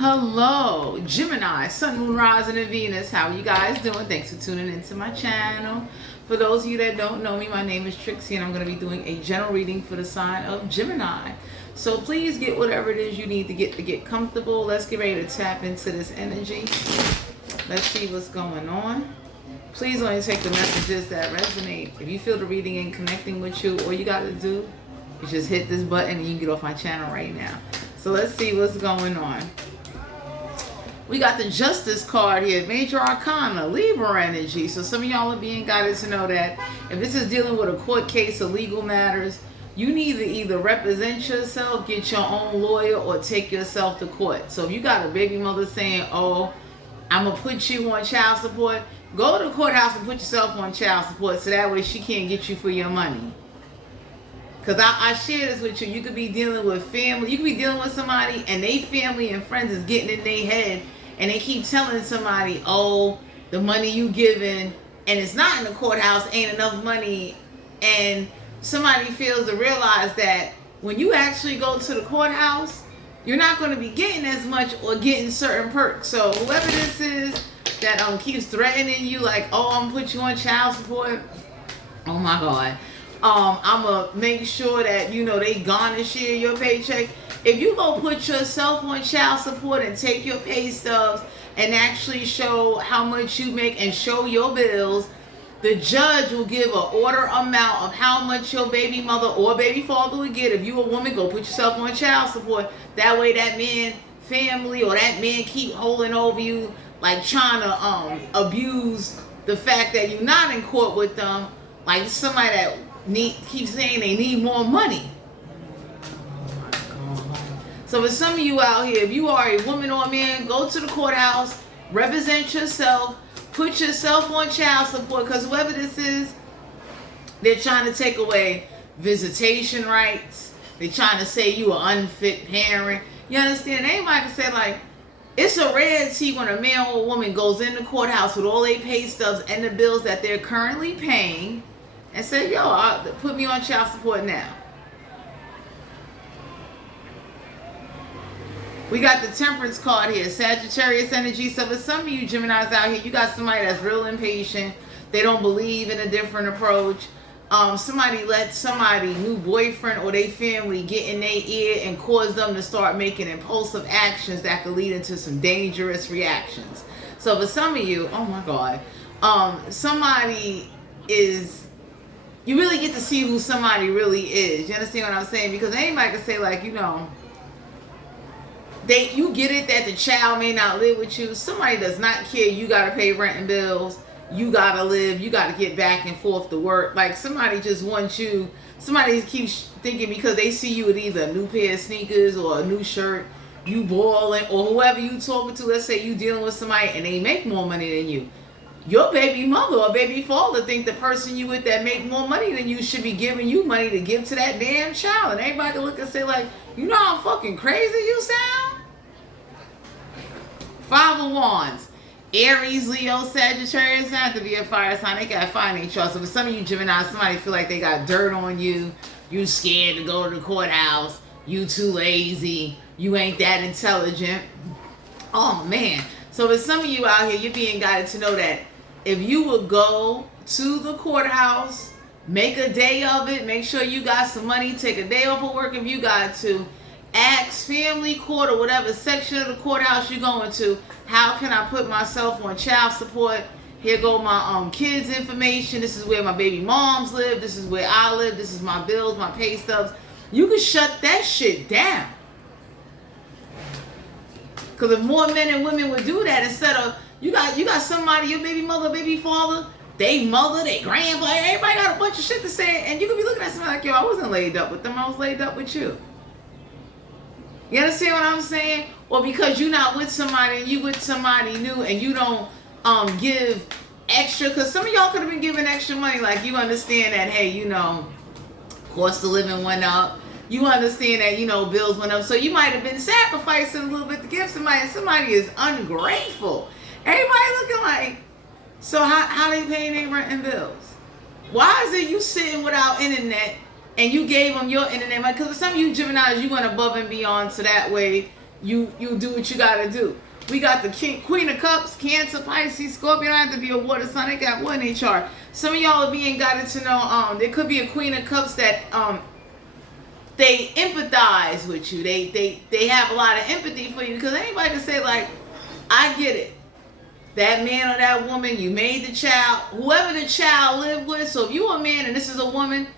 Hello, Gemini, Sun, Moon, Rising, and Venus. How are you guys doing? Thanks for tuning into my channel. For those of you that don't know me, my name is Trixie, and I'm going to be doing a general reading for the sign of Gemini. So please get whatever it is you need to get comfortable. Let's get ready to tap into this energy. Let's see what's going on. Please only take the messages that resonate. If you feel the reading ain't connecting with you, all you got to do is just hit this button and you can get off my channel right now. So let's see what's going on. We got the Justice card here, Major Arcana, Libra energy. So some of y'all are being guided to know that if this is dealing with a court case or legal matters, you need to either represent yourself, get your own lawyer, or take yourself to court. So if you got a baby mother saying, oh, I'm going to put you on child support, go to the courthouse and put yourself on child support so that way she can't get you for your money. Because I share this with you. You could be dealing with family. You could be dealing with somebody and they family and friends is getting in their head. And they keep telling somebody, oh, the money you giving, and it's not in the courthouse, ain't enough money. And somebody fails to realize that when you actually go to the courthouse, you're not going to be getting as much or getting certain perks. So whoever this is that keeps threatening you, like, oh, I'm going to put you on child support. Oh, my God. I'm going to make sure that, you know, they garnish your paycheck. If you go put yourself on child support and take your pay stubs and actually show how much you make and show your bills, the judge will give an order amount of how much your baby mother or baby father would get. If you a woman, go put yourself on child support. That way that man family or that man keep holding over you, like trying to abuse the fact that you're not in court with them. Like somebody that keeps saying they need more money. So for some of you out here, if you are a woman or a man, go to the courthouse, represent yourself, put yourself on child support, because whoever this is, they're trying to take away visitation rights. They're trying to say you an unfit parent. You understand? Anybody can say, like, it's a rarity when a man or a woman goes in the courthouse with all their pay stubs and the bills that they're currently paying and say, yo, put me on child support now. We got the Temperance card here, Sagittarius energy. So for some of you Geminis out here, you got somebody that's real impatient. They don't believe in a different approach. Somebody let somebody, new boyfriend or their family, get in their ear and cause them to start making impulsive actions that could lead into some dangerous reactions. So for some of you, oh my God, somebody is, you really get to see who somebody really is. You understand what I'm saying? Because anybody can say, like, you know, you get it that the child may not live with you. Somebody does not care. You got to pay rent and bills. You got to live. You got to get back and forth to work. Like somebody just wants you. Somebody keeps thinking because they see you with either a new pair of sneakers or a new shirt, you balling, or whoever you talking to. Let's say you dealing with somebody and they make more money than you. Your baby mother or baby father think the person you with that make more money than you should be giving you money to give to that damn child. And everybody can look and say, like, you know how fucking crazy you sound? Five of Wands, Aries, Leo, Sagittarius. Not to be a fire sign. They got fire in each other. So for some of you Gemini, somebody feel like they got dirt on you. You scared to go to the courthouse. You too lazy. You ain't that intelligent. Oh man. So for some of you out here, you're being guided to know that if you would go to the courthouse, make a day of it, make sure you got some money, take a day off of work if you got to. Ask family court or whatever section of the courthouse you're going to, how can I put myself on child support? Here go my kids' information. This is where my baby moms live. This is where I live. This is my bills, my pay stubs. You can shut that shit down. Because if more men and women would do that, instead of, you got somebody, your baby mother, baby father, they mother, they grandpa, everybody got a bunch of shit to say, and you could be looking at somebody like, yo, I wasn't laid up with them, I was laid up with you. You understand what I'm saying? Or because you're not with somebody and you with somebody new and you don't give extra, because some of y'all could have been giving extra money, like you understand that, hey, you know, cost of living went up. You understand that, you know, bills went up. So you might have been sacrificing a little bit to give somebody, and somebody is ungrateful. Everybody looking like, so how they paying their rent and bills? Why is it you sitting without internet and you gave them your internet money? Because for some of you Geminis, you went above and beyond so that way you do what you gotta do. We got the Queen of Cups, Cancer, Pisces, Scorpio. Don't have to be a water sign. They got one in their chart. Some of y'all are being guided to know there could be a Queen of Cups that they empathize with you. They have a lot of empathy for you, because anybody can say, like, I get it. That man or that woman, you made the child, whoever the child lived with. So if you're a man and this is a woman,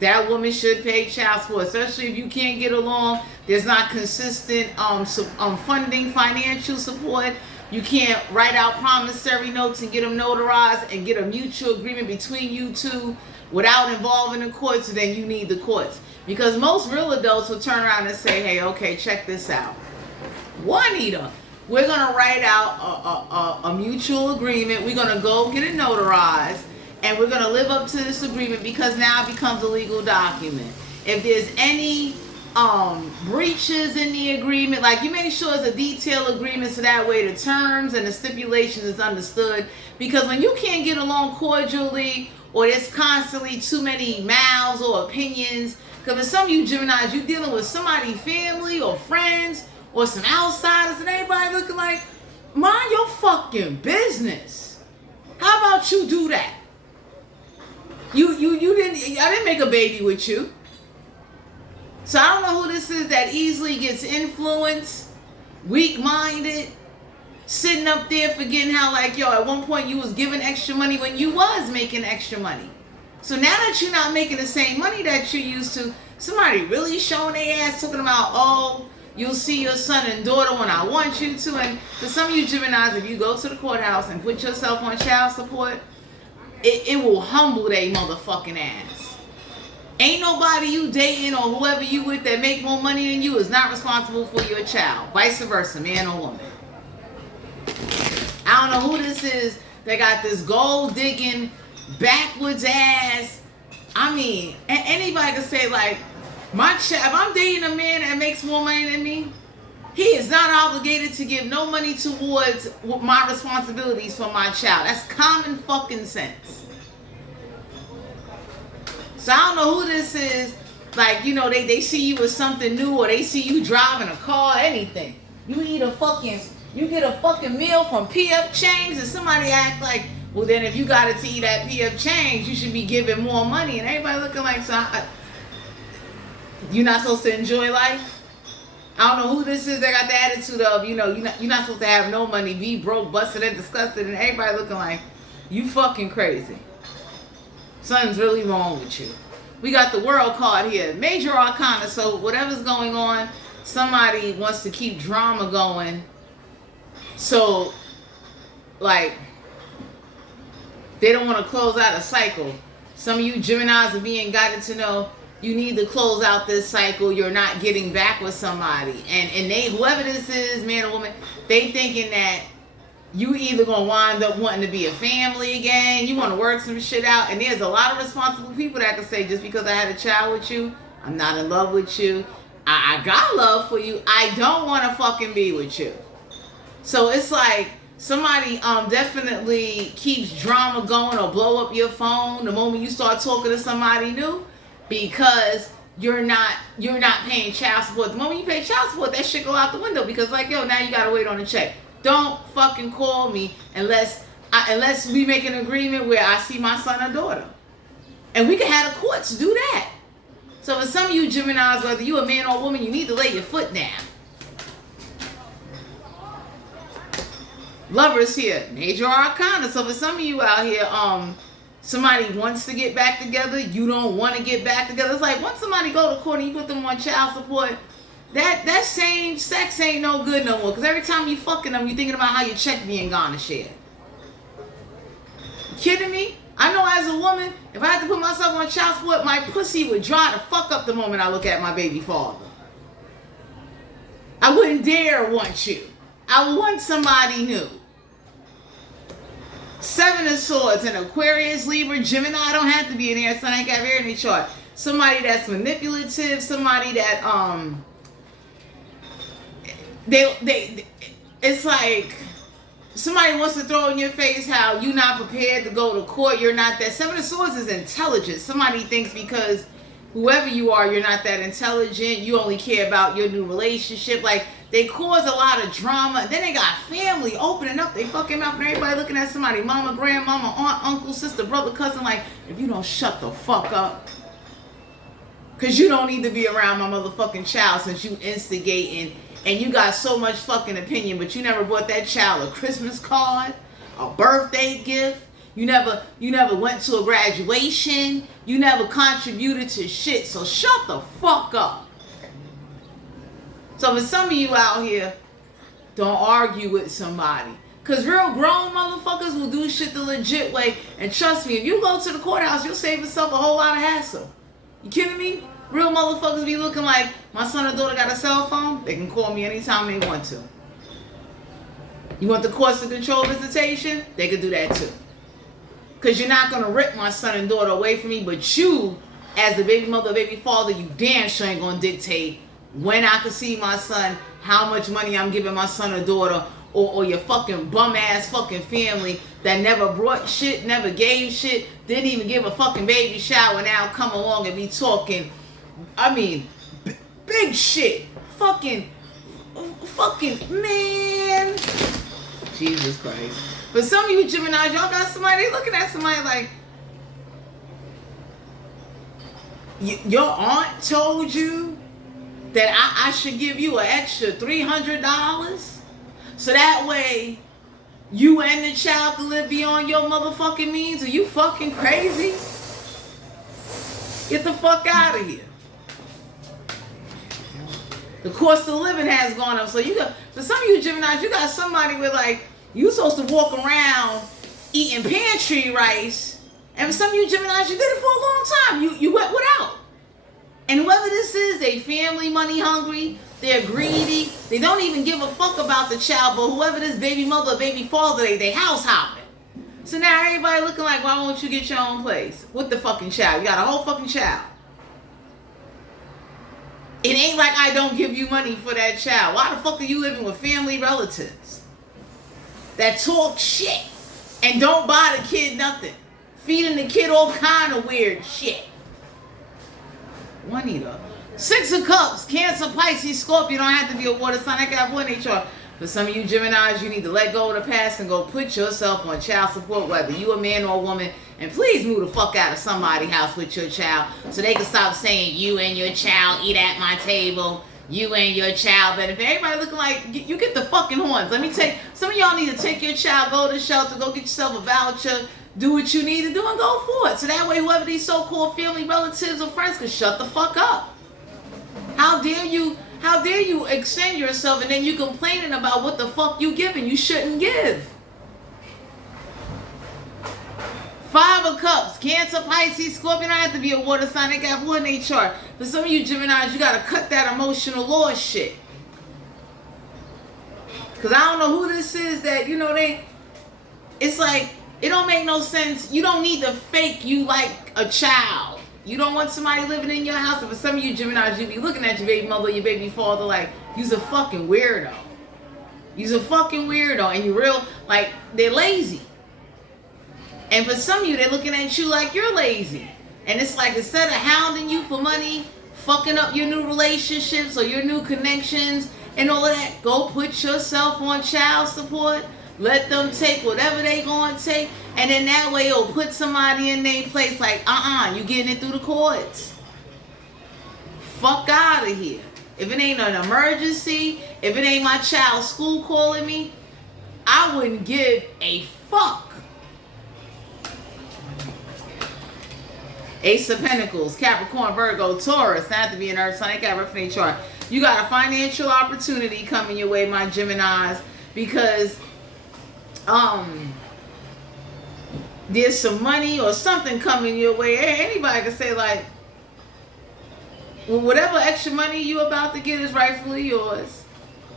that woman should pay child support, especially if you can't get along. There's not consistent funding, financial support. You can't write out promissory notes and get them notarized and get a mutual agreement between you two without involving the courts. Then you need the courts, because most real adults will turn around and say, hey, okay, check this out, Juanita, we're going to write out a mutual agreement. We're going to go get it notarized, and we're going to live up to this agreement, because now it becomes a legal document. If there's any breaches in the agreement, like, you make sure it's a detailed agreement, so that way the terms and the stipulations is understood. Because when you can't get along cordially, or there's constantly too many mouths or opinions, because for some of you Geminis, you're dealing with somebody, family or friends, or some outsiders, and everybody looking like, mind your fucking business. How about you do that? I didn't make a baby with you. So I don't know who this is that easily gets influenced, weak-minded, sitting up there forgetting how, like, yo, at one point you was giving extra money when you was making extra money. So now that you're not making the same money that you used to, somebody really showing their ass, talking about, oh, you'll see your son and daughter when I want you to. And for some of you Geminis, if you go to the courthouse and put yourself on child support, it will humble their motherfucking ass. Ain't nobody you dating or whoever you with that make more money than you is not responsible for your child. Vice versa, man or woman. I don't know who this is that got this gold digging, backwards ass. I mean, anybody can say, like, my child, if I'm dating a man that makes more money than me, he is not obligated to give no money towards my responsibilities for my child. That's common fucking sense. So I don't know who this is. Like, you know, they see you with something new, or they see you driving a car, anything. You get a fucking meal from PF Change, and somebody act like, well, then if you got it to eat at PF Change, you should be giving more money. And everybody looking like, so you're not supposed to enjoy life? I don't know who this is that got the attitude of, you know, you're not supposed to have no money, be broke, busted, and disgusted, and everybody looking like, you fucking crazy. Something's really wrong with you. We got the World card here. Major Arcana. So whatever's going on, somebody wants to keep drama going. So, like, they don't want to close out a cycle. Some of you Geminis are being guided to know you need to close out this cycle. You're not getting back with somebody. And they, whoever this is, man or woman, they thinking that you either going to wind up wanting to be a family again, you want to work some shit out. And there's a lot of responsible people that can say, just because I had a child with you, I'm not in love with you. I got love for you. I don't want to fucking be with you. So it's like somebody definitely keeps drama going, or blow up your phone the moment you start talking to somebody new, because you're not paying child support. The moment you pay child support, that shit go out the window, because, like, yo, now you gotta wait on a check. Don't fucking call me unless we make an agreement where I see my son or daughter, and we can have the courts do that. So for some of you Geminis, whether you a man or a woman, you need to lay your foot down. Lovers here, Major Arcana. So for some of you out here, somebody wants to get back together, you don't want to get back together. It's like, once somebody go to court and you put them on child support, that same sex ain't no good no more. Because every time you fucking them, you thinking about how your check being gone and shit. You kidding me? I know as a woman, if I had to put myself on child support, my pussy would dry the fuck up the moment I look at my baby father. I wouldn't dare want you. I would want somebody new. Seven of Swords, an Aquarius, Libra, Gemini. Don't have to be in there. Sun ain't got air in the chart. Somebody that's manipulative. Somebody that it's like somebody wants to throw in your face how you're not prepared to go to court. You're not that. Seven of Swords is intelligence. Somebody thinks because whoever you are, you're not that intelligent. You only care about your new relationship. Like, They cause a lot of drama. Then they got family opening up they fucking mouth and everybody looking at somebody, mama, grandmama, aunt, uncle, sister, brother, cousin, like, if you don't shut the fuck up. Because you don't need to be around my motherfucking child since you instigating and you got so much fucking opinion, but you never bought that child a Christmas card, a birthday gift. You never went to a graduation. You never contributed to shit. So shut the fuck up. So for some of you out here, don't argue with somebody. Because real grown motherfuckers will do shit the legit way. And trust me, if you go to the courthouse, you'll save yourself a whole lot of hassle. You kidding me? Real motherfuckers be looking like, my son or daughter got a cell phone? They can call me anytime they want to. You want the courts to control visitation? They could do that too. Because you're not going to rip my son and daughter away from me, but you, as the baby mother, baby father, you damn sure ain't going to dictate when I can see my son, how much money I'm giving my son or daughter, or your fucking bum-ass fucking family that never brought shit, never gave shit, didn't even give a fucking baby shower, now come along and be talking, I mean, big shit. Fucking, man. Jesus Christ. But some of you Gemini, y'all got somebody, they looking at somebody like, your aunt told you that I should give you an extra $300 so that way you and the child can live beyond your motherfucking means? Are you fucking crazy? Get the fuck out of here. The cost of living has gone up. So you got, for some of you Geminis, you got somebody with like, you supposed to walk around eating pantry rice. And for some of you Geminis, you did it for a long time. You went without. And whoever this is, they family money hungry, they're greedy, they don't even give a fuck about the child, but whoever this baby mother or baby father, they house hopping. So now everybody looking like, why won't you get your own place? With the fucking child. You got a whole fucking child. It ain't like I don't give you money for that child. Why the fuck are you living with family relatives that talk shit and don't buy the kid nothing? Feeding the kid all kind of weird shit. Juanita. 6 of Cups, Cancer, Pisces, Scorpio. Don't have to be a water sign. I got one HR. For some of you Geminis, you need to let go of the past and go put yourself on child support, whether you a man or a woman. And please move the fuck out of somebody's house with your child so they can stop saying you and your child eat at my table. You and your child benefit. Everybody looking like, you get the fucking horns. Let me take, some of y'all need to take your child, go to the shelter, go get yourself a voucher, do what you need to do and go for it. So that way whoever these so-called family relatives or friends can shut the fuck up. How dare you extend yourself and then you complaining about what the fuck you giving you shouldn't give. 5 of Cups, Cancer, Pisces, Scorpio. Don't have to be a water sign. They got one in their chart. For some of you Geminis, you got to cut that emotional loss shit. Because I don't know who this is that, you know, it's like, it don't make no sense. You don't need to fake you like a child. You don't want somebody living in your house. And for some of you Geminis, you be looking at your baby mother, your baby father like, you's a fucking weirdo. You's a fucking weirdo. And you real, like, they're lazy. And for some of you, they're looking at you like you're lazy. And it's like, instead of hounding you for money, fucking up your new relationships or your new connections and all of that, go put yourself on child support. Let them take whatever they gonna take. And then that way it'll put somebody in their place like, you getting it through the courts. Fuck out of here. If it ain't an emergency, if it ain't my child's school calling me, I wouldn't give a fuck. Ace of Pentacles, Capricorn, Virgo, Taurus. Not to be an earth sign. I got referee chart. You got a financial opportunity coming your way, my Geminis, because there's some money or something coming your way. Anybody can say like, well, whatever extra money you about to get is rightfully yours.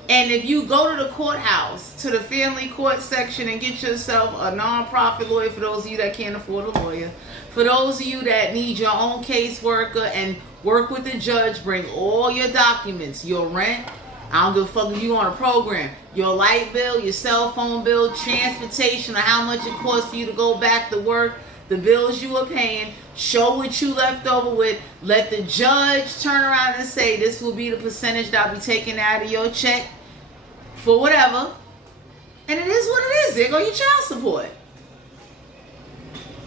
And if you go to the courthouse, to the family court section and get yourself a non-profit lawyer, for those of you that can't afford a lawyer, for those of you that need your own caseworker and work with the judge, bring all your documents, your rent, I don't give a fuck if you on a program, your light bill, your cell phone bill, transportation, or how much it costs for you to go back to work, the bills you were paying, show what you left over with, let the judge turn around and say, this will be the percentage that I'll be taking out of your check. for whatever. And it is what it is. There go your child support.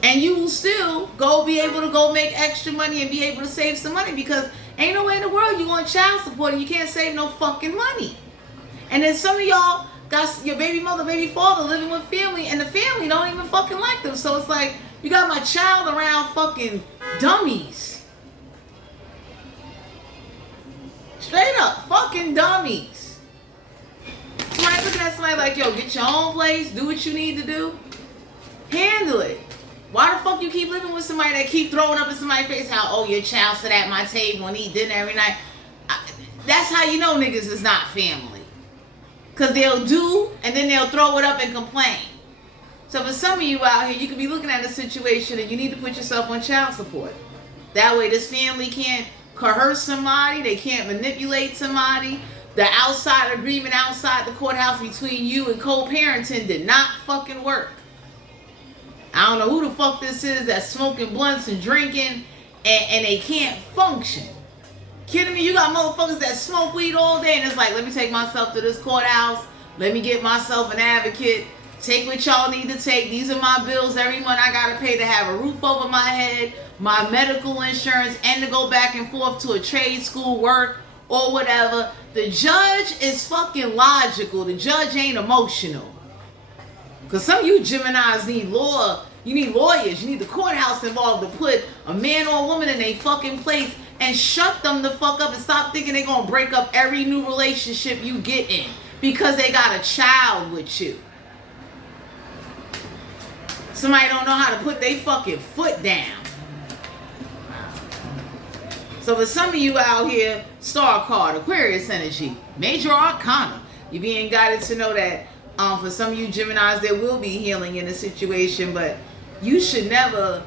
And you will still be able to go make extra money and be able to save some money, because ain't no way in the world you want child support and you can't save no fucking money. And then some of y'all got your baby mother, baby father living with family, and the family don't even fucking like them. So it's like, you got my child around fucking dummies. Straight up, fucking dummies. Somebody looking at somebody like, yo, get your own place, do what you need to do, handle it. Why the fuck you keep living with somebody that keep throwing up in somebody's face how, oh, your child sit at my table and eat dinner every night? That's how you know niggas is not family. Because they'll do, and then they'll throw it up and complain. So for some of you out here, you could be looking at a situation and you need to put yourself on child support. That way this family can't coerce somebody, they can't manipulate somebody. The outside agreement outside the courthouse between you and co-parenting did not fucking work. I don't know who the fuck this is that's smoking blunts and drinking and they can't function. Kidding me? You got motherfuckers that smoke weed all day and it's like, let me take myself to this courthouse. Let me get myself an advocate. Take what y'all need to take. These are my bills every month I gotta pay to have a roof over my head, my medical insurance, and to go back and forth to a trade school, work, or whatever. The judge is fucking logical. The judge ain't emotional. Because some of you Geminis need law. You need lawyers. You need the courthouse involved to put a man or a woman in a fucking place and shut them the fuck up and stop thinking they're going to break up every new relationship you get in because they got a child with you. Somebody don't know how to put their fucking foot down. So for some of you out here, star card, Aquarius energy, major arcana, you're being guided to know that for some of you Geminis, there will be healing in the situation, but you should never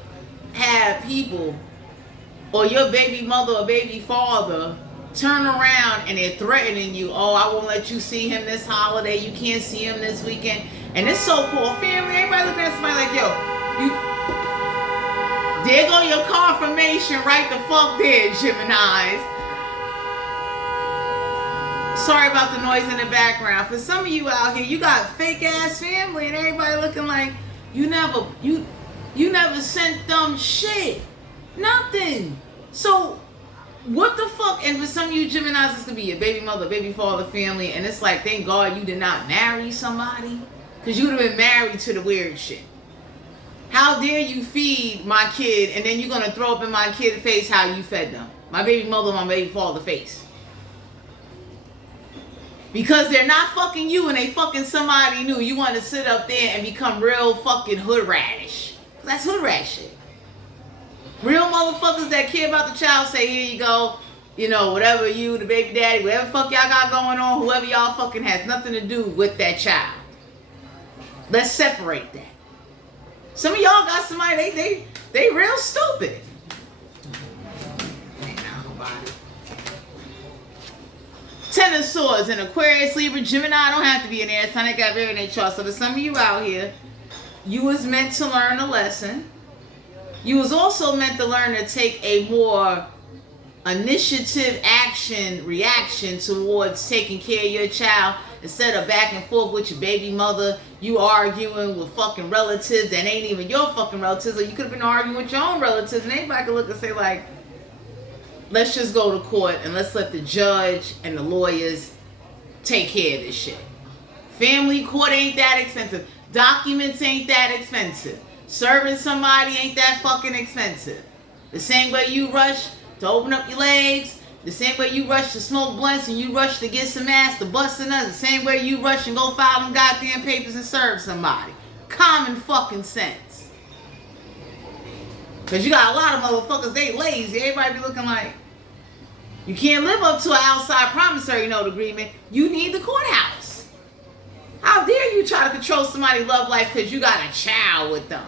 have people or your baby mother or baby father turn around and they're threatening you. Oh, I won't let you see him this holiday. You can't see him this weekend. And this so-called family, everybody looking at somebody like, yo, there go your confirmation right the fuck there, Geminis. Sorry about the noise in the background. For some of you out here, you got fake ass family and everybody looking like you never sent them shit. Nothing. So what the fuck? And for some of you Geminis, this could be your baby mother, baby father family, and it's like, thank God you did not marry somebody, because you would have been married to the weird shit. How dare you feed my kid and then you're gonna throw up in my kid's face how you fed them? My baby mother, my baby father face. Because they're not fucking you and they fucking somebody new. You want to sit up there and become real fucking hood radish. That's hood rat shit. Real motherfuckers that care about the child say, here you go. You know, whatever you, the baby daddy, whatever fuck y'all got going on, whoever y'all fucking has nothing to do with that child. Let's separate that. Some of y'all got somebody, they real stupid. Ten of Swords in Aquarius, Libra, Gemini. Don't have to be an air sign. They got very in their chart. So to some of you out here, you was meant to learn a lesson. You was also meant to learn to take a more initiative, action, reaction towards taking care of your child instead of back and forth with your baby mother. You arguing with fucking relatives that ain't even your fucking relatives, or you could have been arguing with your own relatives, and anybody could look and say like, let's just go to court and let's let the judge and the lawyers take care of this shit. Family court ain't that expensive. Documents ain't that expensive. Serving somebody ain't that fucking expensive. The same way you rush to open up your legs, the same way you rush to smoke blunts and you rush to get some ass to bust another, the same way you rush and go file them goddamn papers and serve somebody. Common fucking sense. Because you got a lot of motherfuckers, they lazy. Everybody be looking like, you can't live up to an outside promissory note agreement. You need the courthouse. How dare you try to control somebody's love life because you got a child with them?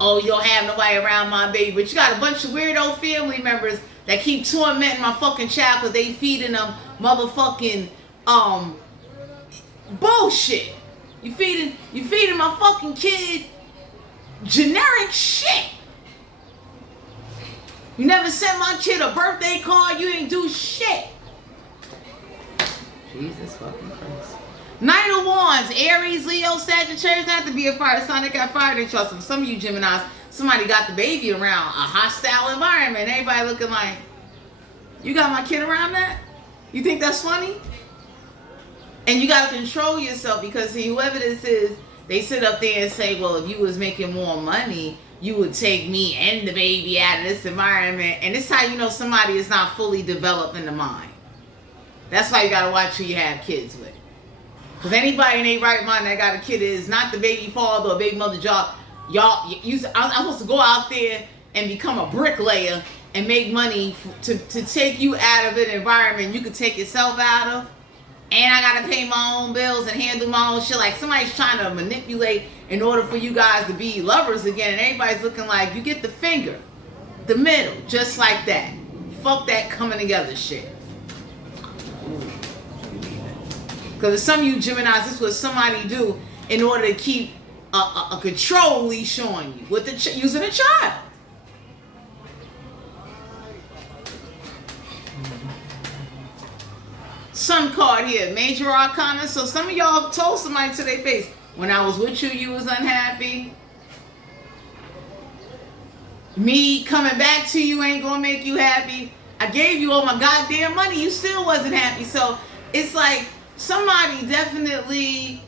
Oh, you don't have nobody around my baby, but you got a bunch of weirdo family members that keep tormenting my fucking child because they feeding them motherfucking bullshit. You feeding my fucking kid generic shit. You never sent my kid a birthday card. You ain't do shit. Jesus fucking Christ. Nine of Wands, Aries, Leo, Sagittarius, not to be a fire sign. They got fire in trust them. Some of you Geminis, somebody got the baby around a hostile environment. Everybody looking like, you got my kid around that? You think that's funny? And you got to control yourself because, see, whoever this is, they sit up there and say, well, if you was making more money, you would take me and the baby out of this environment. And this is how you know somebody is not fully developed in the mind. That's why you got to watch who you have kids with. Because anybody in their right mind that got a kid is not the baby father or baby mother job. I'm supposed to go out there and become a bricklayer and make money to take you out of an environment you could take yourself out of. And I got to pay my own bills and handle my own shit. Like somebody's trying to manipulate in order for you guys to be lovers again. And everybody's looking like you get the finger, the middle, just like that. Fuck that coming together shit. Because some of you Geminis, this is what somebody do in order to keep a control leash on you with using a child. Sun card here, major arcana. So some of y'all told somebody to their face, when I was with you, you was unhappy. Me coming back to you ain't gonna make you happy. I gave you all my goddamn money, you still wasn't happy. So it's like somebody definitely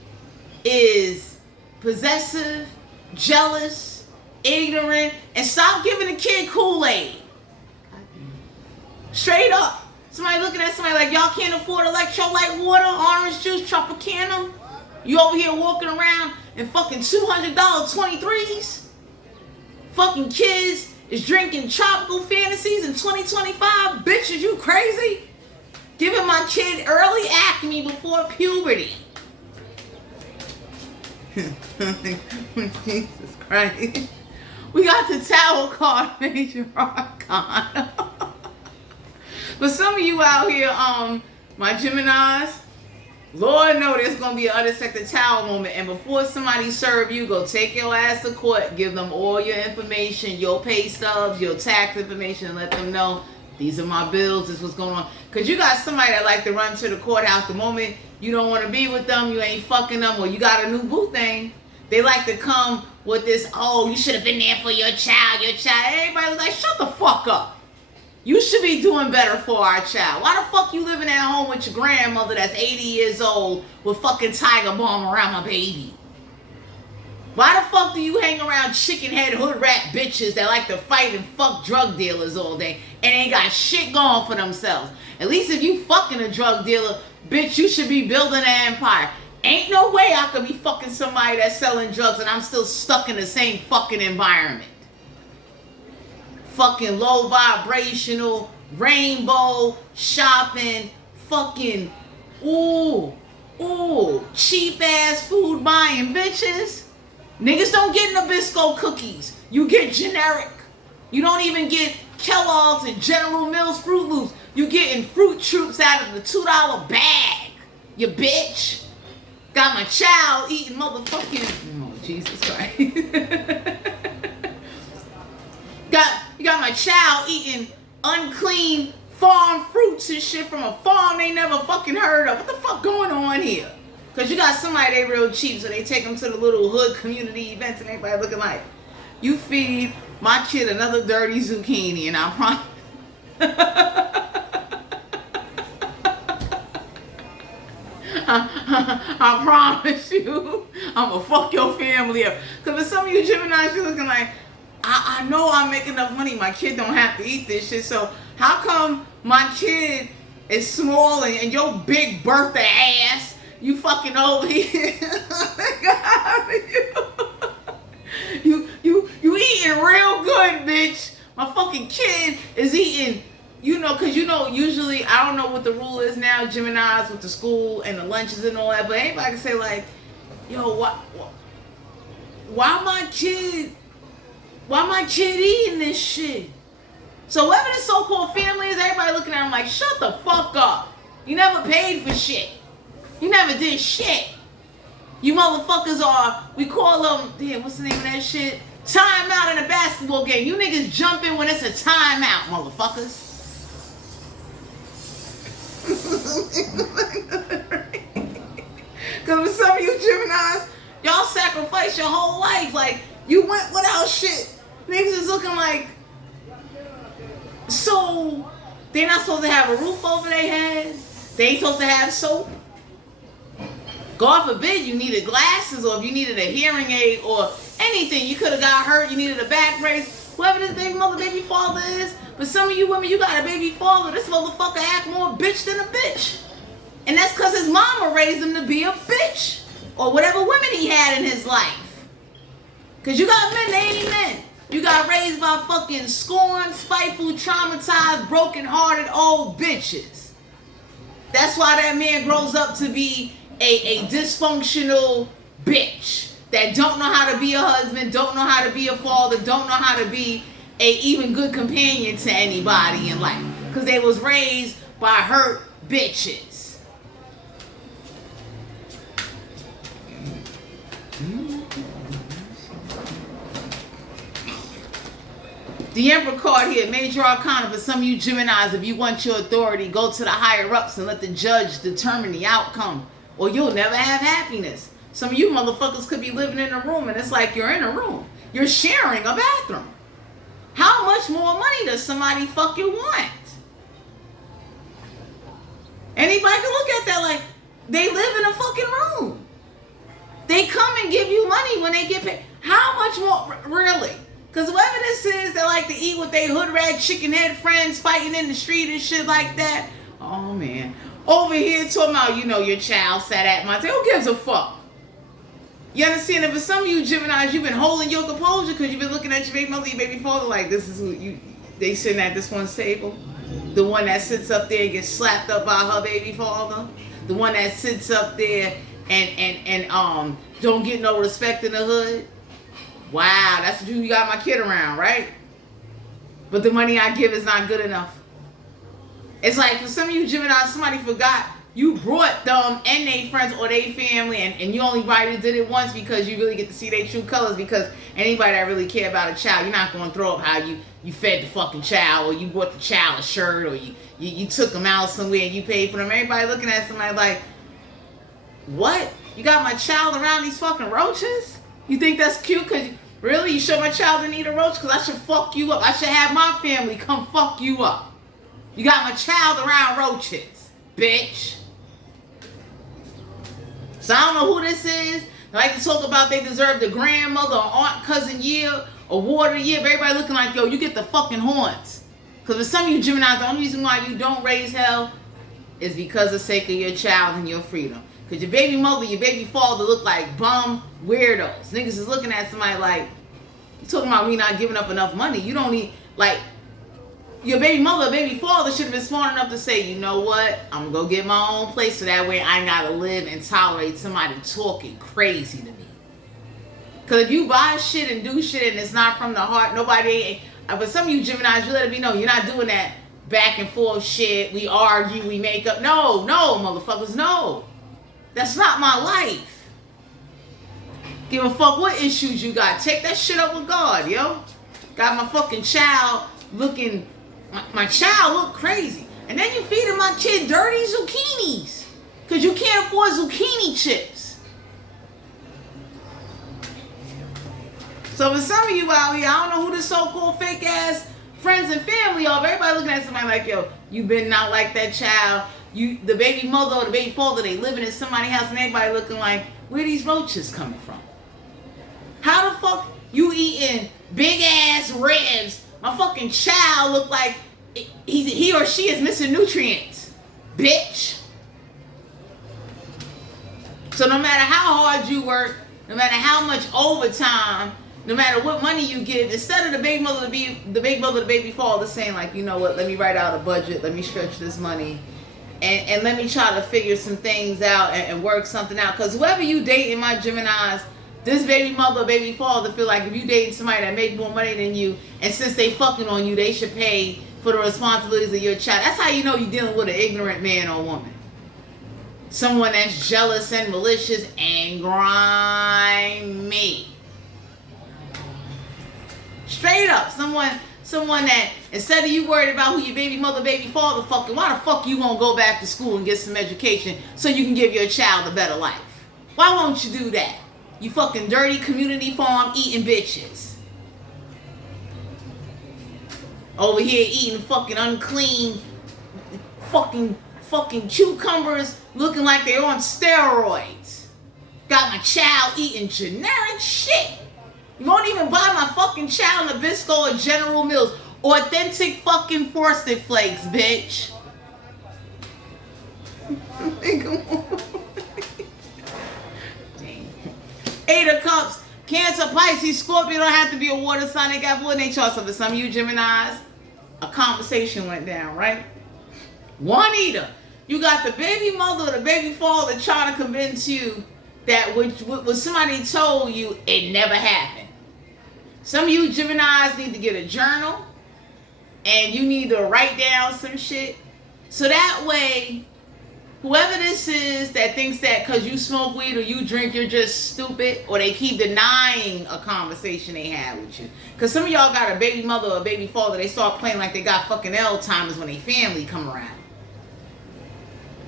is possessive, jealous, ignorant, and stop giving the kid Kool-Aid. Straight up. Somebody looking at somebody like, y'all can't afford electrolyte water, orange juice, Tropicana. You over here walking around in fucking $200 23s. Fucking kids is drinking tropical fantasies in 2025. Bitches, you crazy? Giving my kid early acne before puberty. Jesus Christ. We got the Tower card, major arcana. But some of you out here, my Geminis, Lord know there's going to be an unexpected Tower moment. And before somebody serve you, go take your ass to court, give them all your information, your pay stubs, your tax information, and let them know, these are my bills, this is what's going on. Because you got somebody that like to run to the courthouse the moment you don't want to be with them, you ain't fucking them, or you got a new boo thing. They like to come with this, oh, you should have been there for your child. Everybody was like, shut the fuck up. You should be doing better for our child. Why the fuck you living at home with your grandmother that's 80 years old with fucking Tiger Balm around my baby? Why the fuck do you hang around chicken head hood rat bitches that like to fight and fuck drug dealers all day and ain't got shit going for themselves? At least if you fucking a drug dealer, bitch, you should be building an empire. Ain't no way I could be fucking somebody that's selling drugs and I'm still stuck in the same fucking environment. Fucking low vibrational, rainbow, shopping, fucking, cheap ass food buying bitches. Niggas don't get Nabisco cookies. You get generic. You don't even get Kellogg's and General Mills Fruit Loops. You getting Fruit Troops out of the $2 bag. You bitch. Got my child eating motherfucking, oh Jesus Christ. You got my child eating unclean farm fruits and shit from a farm they never fucking heard of. What the fuck going on here? Because you got somebody they real cheap, so they take them to the little hood community events and everybody looking like, you feed my kid another dirty zucchini and I promise. I promise you, I'm gonna fuck your family up. Because for some of you Geminis, you're looking like, I know I make enough money, my kid don't have to eat this shit, so how come my kid is small and your big birthday ass, you fucking over here? you eating real good, bitch. My fucking kid is eating, because usually, I don't know what the rule is now, Geminis with the school and the lunches and all that, but anybody can say like, yo, why my kid eating this shit? So whoever the so-called family is, everybody looking at them like, shut the fuck up. You never paid for shit. You never did shit. You motherfuckers are, we call them, damn, what's the name of that shit? Timeout in a basketball game. You niggas jump in when it's a timeout, motherfuckers. Because for some of you Geminis, y'all sacrifice your whole life. Like, you went without shit. Niggas is looking like, so they're not supposed to have a roof over their head. They ain't supposed to have soap. God forbid you needed glasses, or if you needed a hearing aid or anything, you could have got hurt, you needed a back brace, whoever this baby mother, baby father is. But some of you women, you got a baby father, this motherfucker act more bitch than a bitch. And that's because his mama raised him to be a bitch. Or whatever women he had in his life. Because you got men, they ain't men. You got raised by fucking scorned, spiteful, traumatized, broken-hearted old bitches. That's why that man grows up to be a dysfunctional bitch that don't know how to be a husband, don't know how to be a father, don't know how to be a even good companion to anybody in life. Because they was raised by hurt bitches. The Emperor card here, Major Arcana for some of you Geminis. If you want your authority, go to the higher ups and let the judge determine the outcome, or you'll never have happiness. Some of you motherfuckers could be living in a room and it's like you're in a room. You're sharing a bathroom. How much more money does somebody fucking want? Anybody can look at that like they live in a fucking room. They come and give you money when they get paid. How much more, really? Because whoever this is that like to eat with their hood rat chicken head friends fighting in the street and shit like that. Oh man. Over here talking about, you know, your child sat at my table. Who gives a fuck? You understand? And for some of you Geminis, you've been holding your composure because you've been looking at your baby mother, your baby father like, this is who you, they sitting at this one's table. The one that sits up there and gets slapped up by her baby father. The one that sits up there and don't get no respect in the hood. Wow, that's who you got my kid around, right? But the money I give is not good enough. It's like for some of you Gemini, somebody forgot you brought them and their friends or their family, and you only probably did it once because you really get to see their true colors. Because anybody that really care about a child, you're not going to throw up how you fed the fucking child, or you bought the child a shirt, or you took them out somewhere and you paid for them. Everybody looking at somebody like, what? You got my child around these fucking roaches? You think that's cute? Cause really, you show my child to need a roach? Cause I should fuck you up. I should have my family come fuck you up. You got my child around roaches, bitch. So I don't know who this is. They like to talk about they deserve the grandmother or aunt, cousin year, award of the year. But everybody looking like, yo, you get the fucking horns. Cause for some of you Geminis, the only reason why you don't raise hell is because of the sake of your child and your freedom. Because your baby mother, your baby father look like bum weirdos. Niggas is looking at somebody like, you talking about me not giving up enough money. You don't need, like, your baby mother, baby father should have been smart enough to say, you know what? I'm going to go get my own place so that way I ain't got to live and tolerate somebody talking crazy to me. Because if you buy shit and do shit and it's not from the heart, nobody, but some of you Geminis, you let it be known, you're not doing that back and forth shit. We argue, we make up. No, motherfuckers, no. That's not my life. Give a fuck what issues you got. Take that shit up with God, yo. Got my fucking child looking, my child look crazy. And then you feeding my kid dirty zucchinis. Because you can't afford zucchini chips. So for some of you out here, I don't know who the so-called fake ass friends and family are. But everybody looking at somebody like, yo, you been not like that child. You, the baby mother or the baby father, they living in somebody's house and everybody looking like, where these roaches coming from? How the fuck you eating big ass ribs? My fucking child look like he or she is missing nutrients, bitch. So no matter how hard you work, no matter how much overtime, no matter what money you give, instead of the baby mother to be the baby father saying like, you know what, let me write out a budget, let me stretch this money. And let me try to figure some things out and work something out. Because whoever you dating, my Geminis, this baby mother, baby father feel like if you dating somebody that make more money than you, and since they fucking on you, they should pay for the responsibilities of your child. That's how you know you're dealing with an ignorant man or woman. Someone that's jealous and malicious and grimy. Straight up, someone that instead of you worried about who your baby mother, baby father fucking, why the fuck you won't go back to school and get some education so you can give your child a better life? Why won't you do that? You fucking dirty community farm eating bitches. Over here eating fucking unclean fucking cucumbers looking like they're on steroids. Got my child eating generic shit. You won't even buy my fucking child Nabisco or General Mills. Authentic fucking Frosted Flakes, bitch. Eight of Cups, Cancer, Pisces, Scorpio don't have to be a water sign. They got wood in their chart. So for some of you Geminis, a conversation went down, right? Juanita, you got the baby mother or the baby father trying to convince you that what somebody told you, it never happened. Some of you Geminis need to get a journal and you need to write down some shit. So that way, whoever this is that thinks that because you smoke weed or you drink, you're just stupid, or they keep denying a conversation they had with you. Because some of y'all got a baby mother or a baby father, they start playing like they got fucking L-timers when they family come around.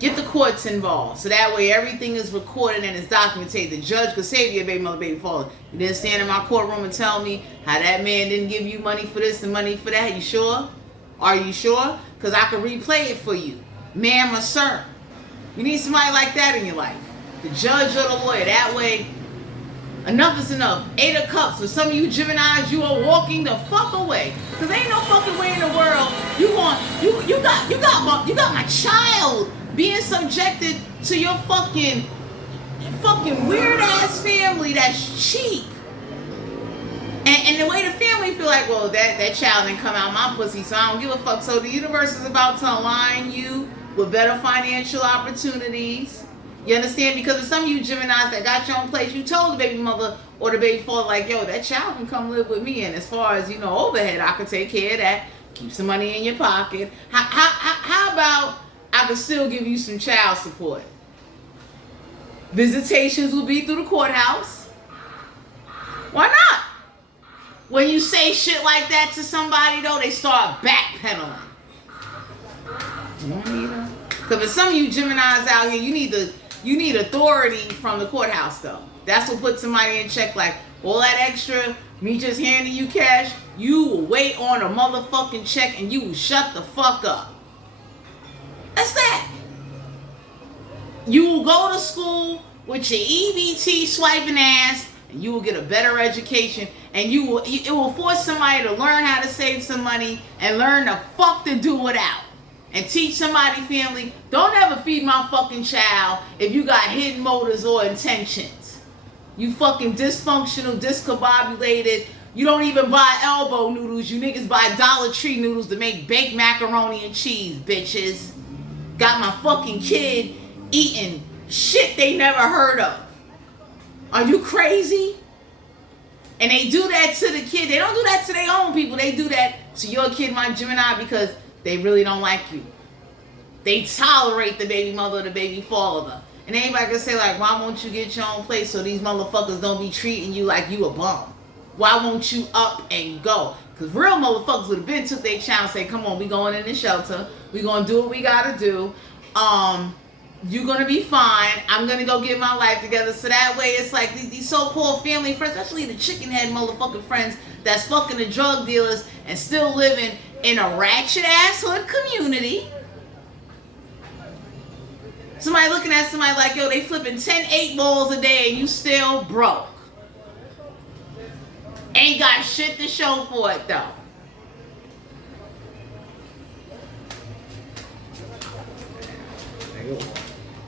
Get the courts involved. So that way everything is recorded and it's documented. The judge could say to your baby mother, baby father, you didn't stand in my courtroom and tell me how that man didn't give you money for this and money for that. You sure? Are you sure? Because I can replay it for you. Ma'am or sir. You need somebody like that in your life. The judge or the lawyer. That way, enough is enough. Eight of Cups. For some of you Geminis, you are walking the fuck away. Because ain't no fucking way in the world you got my child being subjected to your fucking weird ass family that's cheap. And the way the family feel like, well, that child didn't come out my pussy, so I don't give a fuck. So the universe is about to align you with better financial opportunities. You understand? Because of some of you Geminis that got your own place, you told the baby mother or the baby father, like, yo, that child can come live with me, and as far as, you know, overhead, I can take care of that. Keep some money in your pocket. How about I can still give you some child support? Visitations will be through the courthouse. Why not? When you say shit like that to somebody, though, they start backpedaling. Because for some of you Geminis out here, you need authority from the courthouse, though. That's what puts somebody in check. Like, all that extra, me just handing you cash, you will wait on a motherfucking check and you will shut the fuck up. That's that. You will go to school with your EBT swiping ass, and you will get a better education, and it will force somebody to learn how to save some money and learn the fuck to do without. And teach somebody, family, don't ever feed my fucking child if you got hidden motives or intentions. You fucking dysfunctional, discombobulated. You don't even buy elbow noodles. You niggas buy Dollar Tree noodles to make baked macaroni and cheese, bitches. Got my fucking kid eating shit they never heard of. Are you crazy? And they do that to the kid. They don't do that to their own people. They do that to your kid, my Gemini, because they really don't like you. They tolerate the baby mother or the baby father. And anybody can say, like, why won't you get your own place so these motherfuckers don't be treating you like you a bum? Why won't you up and go? Because real motherfuckers would have been took their child and say, come on, we going in the shelter. We going to do what we got to do. You're going to be fine. I'm going to go get my life together. So that way it's like these so-called family friends, especially the chicken head motherfucking friends that's fucking the drug dealers and still living in a ratchet ass hood community. Somebody looking at somebody like, yo, they flipping 10 8-balls a day and you still broke. Ain't got shit to show for it though.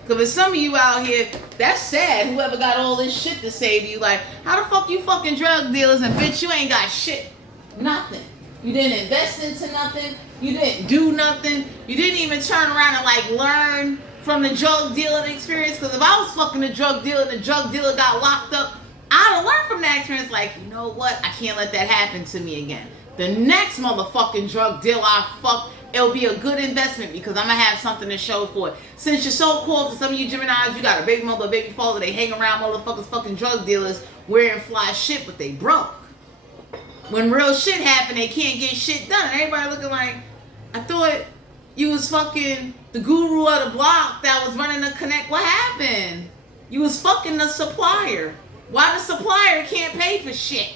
Because for some of you out here, that's sad. Whoever got all this shit to say to you, like, how the fuck you fucking drug dealers and bitch, you ain't got shit. Nothing. You didn't invest into nothing. You didn't do nothing. You didn't even turn around and like learn from the drug dealing experience. Because if I was fucking a drug dealer and the drug dealer got locked up, I'd have learned from that experience. Like, you know what? I can't let that happen to me again. The next motherfucking drug dealer I fuck, it'll be a good investment because I'm going to have something to show for it. Since you're so cool, for some of you Geminis, you got a baby mother, a baby father, they hang around motherfuckers fucking drug dealers wearing fly shit, but they broke. When real shit happen, they can't get shit done. And everybody looking like, I thought you was fucking the guru of the block that was running the connect. What happened? You was fucking the supplier. Why the supplier can't pay for shit?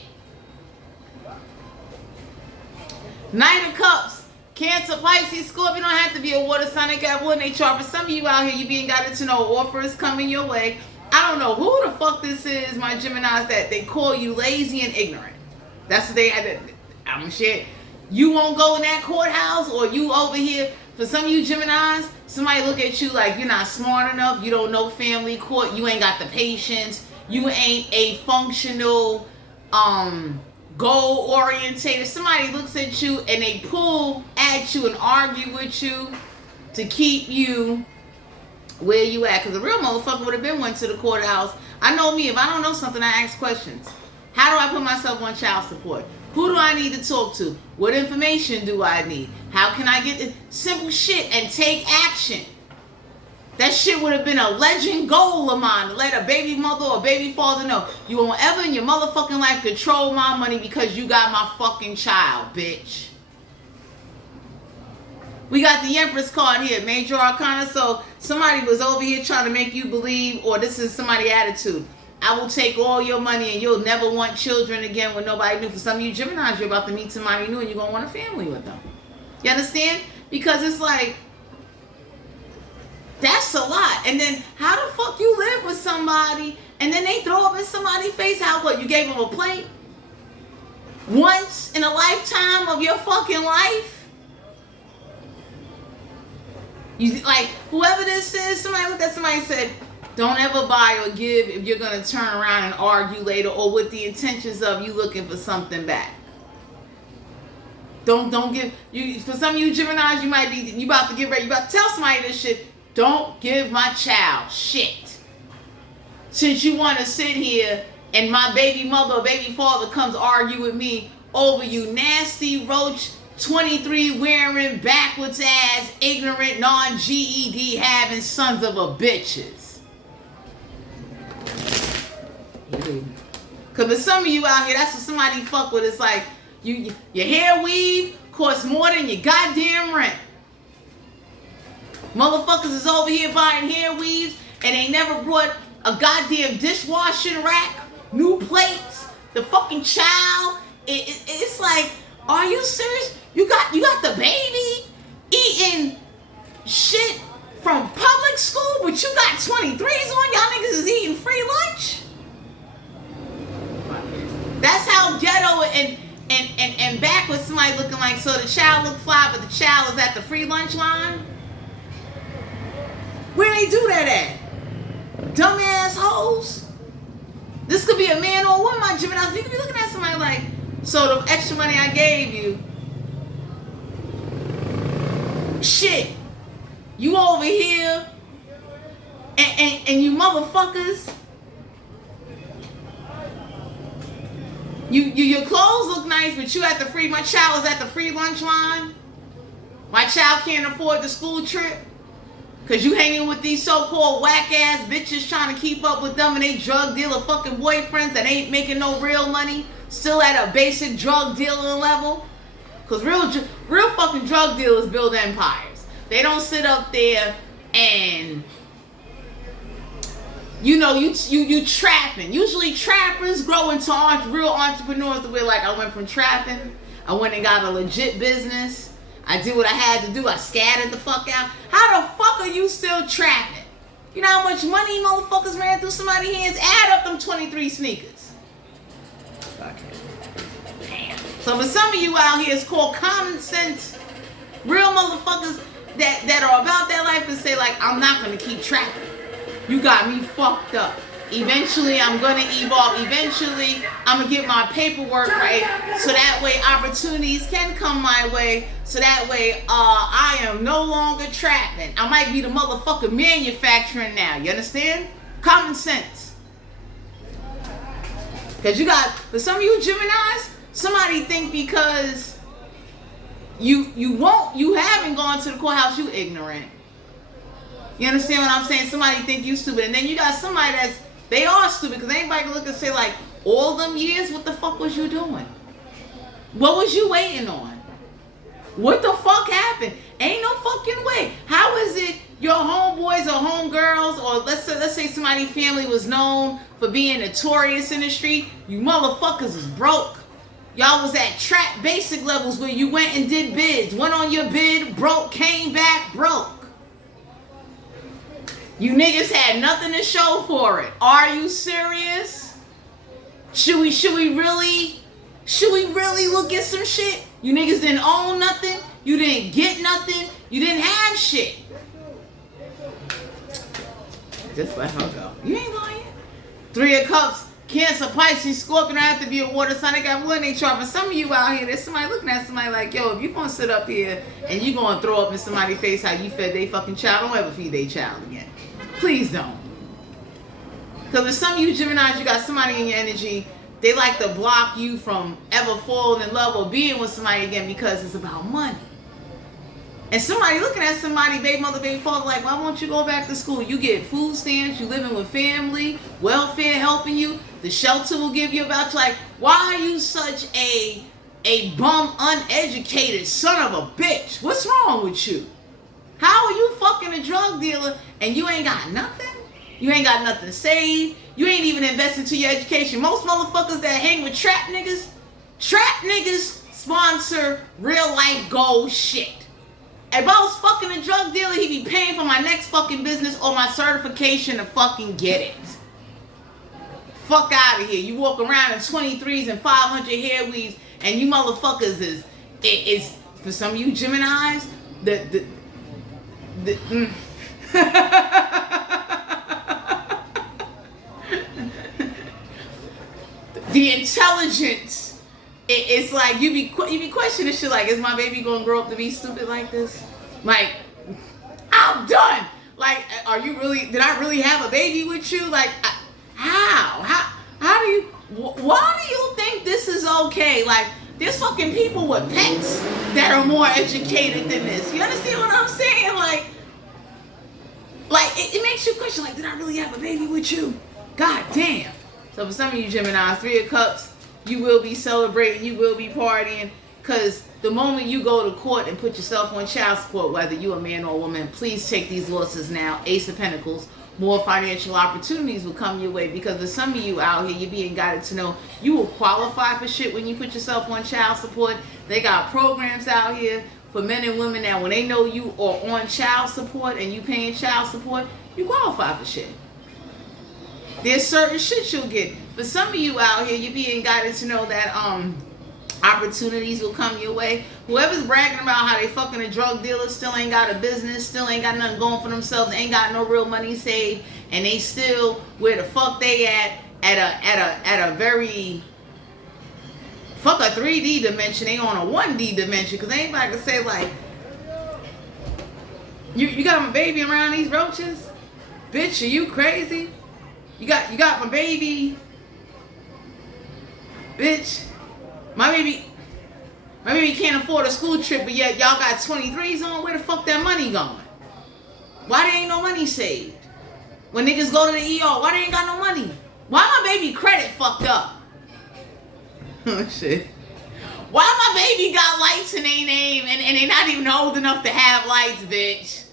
Knight of Cups. Cancer, Pisces, Scorpio. Don't have to be a water sign. They got water in their chart. But some of you out here, you being gotten to know offers coming your way. I don't know who the fuck this is, my Geminis, that they call you lazy and ignorant. That's what I'm shit. You won't go in that courthouse, or you over here. For some of you Geminis, somebody look at you like you're not smart enough. You don't know family court. You ain't got the patience. You ain't a functional, goal orientated. Somebody looks at you and they pull at you and argue with you to keep you where you at. Because the real motherfucker would have been went to the courthouse. I know me. If I don't know something, I ask questions. How do I put myself on child support? Who do I need to talk to? What information do I need? How can I get this simple shit and take action? That shit would have been a legend goal of mine, to let a baby mother or baby father know, you won't ever in your motherfucking life control my money because you got my fucking child, bitch. We got the Empress card here, Major Arcana. So somebody was over here trying to make you believe, or this is somebody's attitude. I will take all your money and you'll never want children again with nobody new. For some of you Geminis, you're about to meet somebody new and you're going to want a family with them. You understand? Because it's like, that's a lot. And then how the fuck you live with somebody and then they throw up in somebody's face? How, what, you gave them a plate? Once in a lifetime of your fucking life? You, like, whoever this is, somebody looked at somebody and said, don't ever buy or give if you're going to turn around and argue later, or with the intentions of you looking for something back. Don't give, you. For some of you Geminis, you might be, you about to get ready, you about to tell somebody this shit. Don't give my child shit. Since you want to sit here and my baby mother or baby father comes argue with me over you nasty roach 23 wearing backwards ass ignorant non-GED having sons of a bitches. Because for some of you out here, that's what somebody fuck with. It's like your hair weave costs more than your goddamn rent. Motherfuckers is over here buying hair weaves and they never brought a goddamn dishwashing rack, new plates, the fucking child. It's like, are you serious? You got the baby eating shit from public school, but you got 23s on. Y'all niggas is eating free lunch. That's how ghetto and backwards somebody looking like. So the child look fly, but the child is at the free lunch line. Where they do that at? Dumbass hoes. This could be a man or a woman, my Gemini. You could be looking at somebody like, so the extra money I gave you, shit, you over here, and you motherfuckers, your clothes look nice, but you at the free, my child is at the free lunch line. My child can't afford the school trip. Because you hanging with these so-called whack-ass bitches trying to keep up with them and they drug dealer fucking boyfriends that ain't making no real money. Still at a basic drug dealer level. Because real fucking drug dealers build empires. They don't sit up there and, you know, you trapping. Usually trappers grow into real entrepreneurs the way like I went from trapping. I went and got a legit business. I did what I had to do. I scattered the fuck out. How the fuck are you still trapping? You know how much money motherfuckers ran through somebody's hands? Add up them 23 sneakers. Okay. Damn. So for some of you out here, it's called common sense. Real motherfuckers that are about that life and say like, I'm not going to keep trapping. You got me fucked up. Eventually, I'm going to evolve. Eventually, I'm going to get my paperwork right so that way opportunities can come my way. So that way, I am no longer trapping. I might be the motherfucker manufacturing now. You understand? Common sense. Because you got, for some of you Geminis, somebody think because you haven't gone to the courthouse, you ignorant. You understand what I'm saying? Somebody think you stupid. And then you got somebody they are stupid because anybody can look and say like, all them years, what the fuck was you doing? What was you waiting on? What the fuck happened? Ain't no fucking way. How is it your homeboys or homegirls, or let's say somebody's family was known for being notorious in the street, you motherfuckers is broke. Y'all was at trap basic levels where you went and did bids, went on your bid, broke, came back broke. You niggas had nothing to show for it. Are you serious? Should we really look at some shit? You niggas didn't own nothing. You didn't get nothing. You didn't have shit. Just let her go. You ain't lying. 3 of Cups, Cancer, Pisces, Scorpion. I have to be a water sign. They got one in their chart. But some of you out here, there's somebody looking at somebody like, yo, if you gonna sit up here and you gonna throw up in somebody's face how you fed their fucking child, don't ever feed their child again. Please don't. Because with some of you Geminis, you got somebody in your energy, they like to block you from ever falling in love or being with somebody again because it's about money. And somebody looking at somebody, baby mother, baby father, like, why won't you go back to school? You get food stamps, you living with family, welfare helping you, the shelter will give you about you. Like, why are you such a bum, uneducated son of a bitch? What's wrong with you? How are you fucking a drug dealer and you ain't got nothing? You ain't got nothing saved. You ain't even invested into your education. Most motherfuckers that hang with trap niggas sponsor real life goal shit. If I was fucking a drug dealer, he'd be paying for my next fucking business or my certification to fucking get it. Fuck out of here. You walk around in 23s and 500 hair weaves and you motherfuckers is for some of you Geminis, the intelligence, it's like you be questioning shit like, is my baby gonna grow up to be stupid like this? Like, I'm done. Like, did I really have a baby with you? Like, how do you, why do you think this is okay? Like, there's fucking people with pets that are more educated than this. You understand what I'm saying? Like it makes you question, like, did I really have a baby with you? God damn. So for some of you Geminis, 3 of Cups, you will be celebrating, you will be partying, because the moment you go to court and put yourself on child support, whether you're a man or a woman, please take these losses now. Ace of Pentacles, more financial opportunities will come your way, because for some of you out here, you're being guided to know you will qualify for shit when you put yourself on child support. They got programs out here for men and women that when they know you are on child support and you paying child support, you qualify for shit. There's certain shit you'll get. For some of you out here, you're being guided to know that opportunities will come your way. Whoever's bragging about how they fucking a drug dealer, still ain't got a business, still ain't got nothing going for themselves, ain't got no real money saved, and they still where the fuck they at a very fuck a 3D dimension, they on a 1D dimension, because anybody can say like, you got my baby around these roaches? Bitch, are you crazy? You got my baby, bitch. My baby can't afford a school trip, but yet y'all got 23s on. Where the fuck that money going? Why there ain't no money saved? When niggas go to the ER, why they ain't got no money? Why my baby credit fucked up? Oh shit. Why my baby got lights in their name and they not even old enough to have lights, bitch?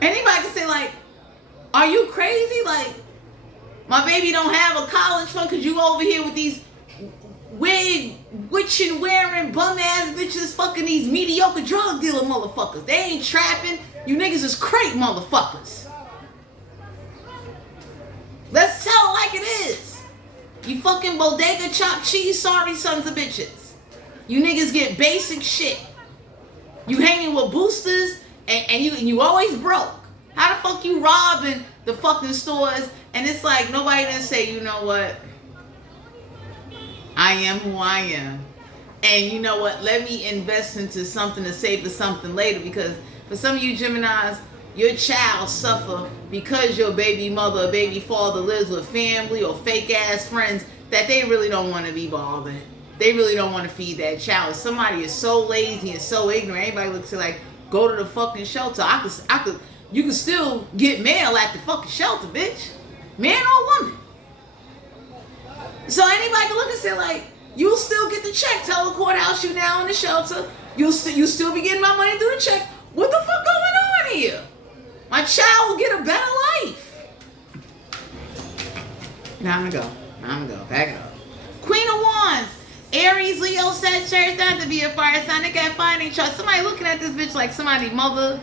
Anybody can say like, are you crazy? Like, my baby don't have a college fund because you over here with these wig, witching wearing, bum ass bitches fucking these mediocre drug dealer motherfuckers. They ain't trapping. You niggas is crate motherfuckers. Let's tell it like it is. You fucking bodega chopped cheese, sorry sons of bitches. You niggas get basic shit. You hanging with boosters and you always broke. How the fuck you robbing the fucking stores and it's like nobody didn't say, you know what? I am who I am. And you know what? Let me invest into something to save for something later, because for some of you Geminis, your child suffer because your baby mother or baby father lives with family or fake ass friends that they really don't want to be bothered. They really don't want to feed that child. If somebody is so lazy and so ignorant, anybody looks like, go to the fucking shelter. You can still get mail at the fucking shelter, bitch. Man or woman. So anybody can look and say like, you'll still get the check. Tell the courthouse you now in the shelter. You still be getting my money through the check. What the fuck going on here? my child will get a better life. Now I'm gonna go. Back it up. Queen of Wands. Aries, Leo, Sagittarius, not to be a fire sign. They got fire in chart. Somebody looking at this bitch like somebody mother,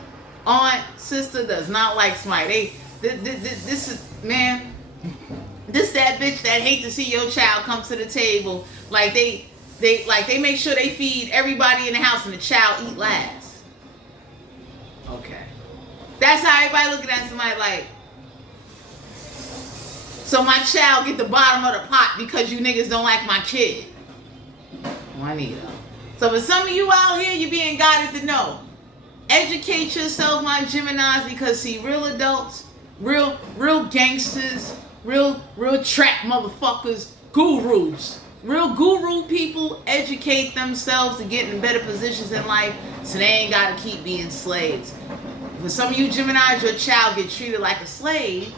aunt, sister does not like somebody. This is, man, this that bitch that hate to see your child come to the table. Like they make sure they feed everybody in the house and the child eat last. Okay. That's how everybody looking at somebody like, so my child get the bottom of the pot because you niggas don't like my kid. Juanita. So for some of you out here, you're being guided to know. Educate yourself, my Geminis, because see, real adults, real gangsters, real trap motherfuckers, gurus. Real guru people educate themselves to get in better positions in life so they ain't got to keep being slaves. For some of you Geminis, your child get treated like a slave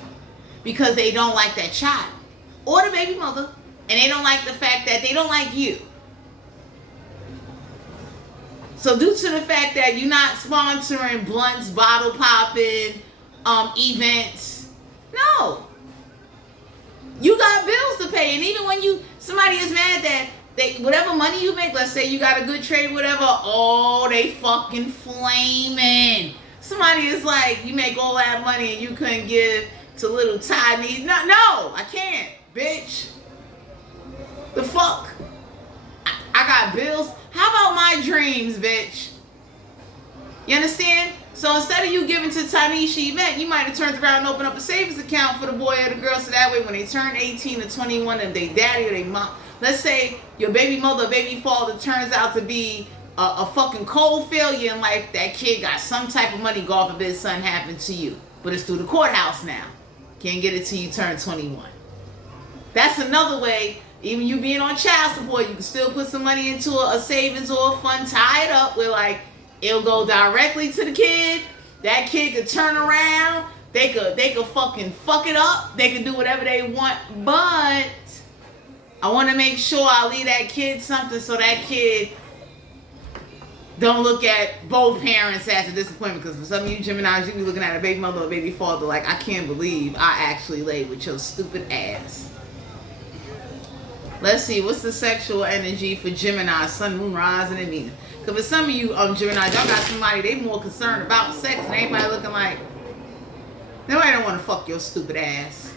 because they don't like that child or the baby mother, and they don't like the fact that they don't like you. So due to the fact that you're not sponsoring blunts, bottle popping, events, no. You got bills to pay, and even when somebody is mad that whatever money you make, let's say you got a good trade, whatever, oh, they fucking flaming. Somebody is like, you make all that money and you couldn't give to little tiny. No, I can't, bitch. The fuck? I got bills. How about my dreams, bitch? You understand? So instead of you giving to Tanisha event, you might have turned around and opened up a savings account for the boy or the girl, so that way when they turn 18 to 21 and they daddy or they mom, let's say your baby mother or baby father turns out to be a fucking cold failure in life, that kid got some type of money, God forbid something happened to you. But it's through the courthouse now. Can't get it till you turn 21. That's another way. Even you being on child support, you can still put some money into a savings or a fund, tie it up where like it'll go directly to the kid. That kid could turn around. They could fucking fuck it up. They can do whatever they want. But I want to make sure I leave that kid something so that kid don't look at both parents as a disappointment. Because for some of you Geminis, you be looking at a baby mother or baby father like, I can't believe I actually laid with your stupid ass. Let's see, what's the sexual energy for Gemini, Sun, Moon, Rising, and Venus? Because for some of you Gemini, y'all got somebody, they more concerned about sex, and everybody looking like, nobody don't want to fuck your stupid ass.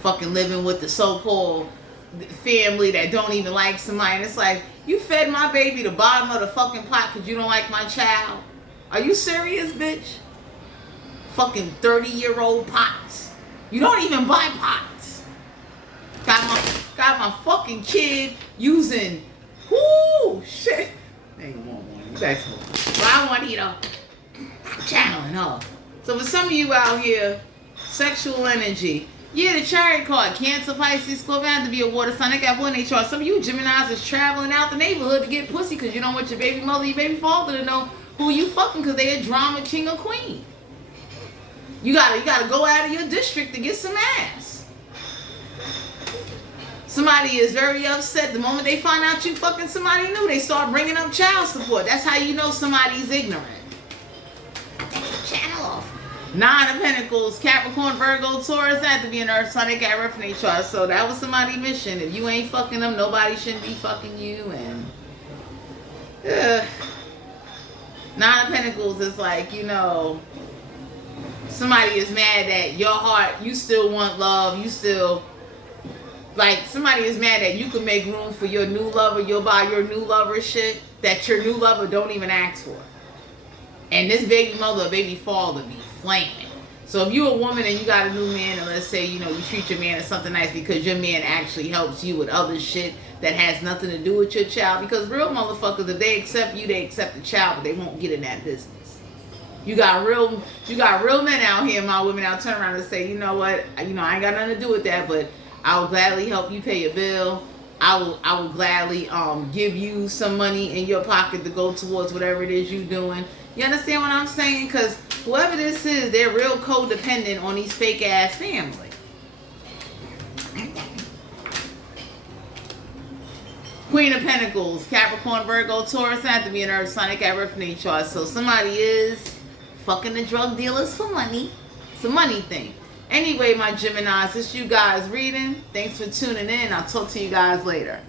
Fucking living with the so-called family that don't even like somebody. And it's like, you fed my baby the bottom of the fucking pot because you don't like my child? Are you serious, bitch? Fucking 30-year-old pots. You don't even buy pots. Got my fucking kid using, whoo, shit. They ain't want one. That's but I want you to channeling her. So for some of you out here, sexual energy. Yeah, the Chariot card. Cancer, Pisces, Scorpio, have to be a water sign. They got one in their chart. Some of you Geminis is traveling out the neighborhood to get pussy because you don't want your baby mother, your baby father to know who you fucking because they a drama king or queen. You gotta go out of your district to get some ass. Somebody is very upset the moment they find out you fucking somebody new. They start bringing up child support. That's how you know somebody's ignorant. Channel off. Nine of Pentacles, Capricorn, Virgo, Taurus, had to be an Earth sign. They got reference chart. So that was somebody's mission. If you ain't fucking them, nobody shouldn't be fucking you. And Nine of Pentacles is like, you know, somebody is mad that your heart, you still want love, you still, like, somebody is mad that you can make room for your new lover, you'll buy your new lover shit that your new lover don't even ask for. And this baby mother or baby father be flaming. So if you're a woman and you got a new man, and let's say, you know, you treat your man as something nice because your man actually helps you with other shit that has nothing to do with your child. Because real motherfuckers, if they accept you, they accept the child, but they won't get in that business. You got real men out here, my women, I'll turn around and say, you know what, I ain't got nothing to do with that, but I will gladly help you pay your bill. I will gladly give you some money in your pocket to go towards whatever it is you're doing. You understand what I'm saying? Because whoever this is, they're real codependent on these fake ass family. Queen of Pentacles, Capricorn, Virgo, Taurus, have to be an Earth sign. They got reference chart. So somebody is fucking the drug dealers for money. It's a money thing. Anyway, my Geminis, it's you guys reading. Thanks for tuning in. I'll talk to you guys later.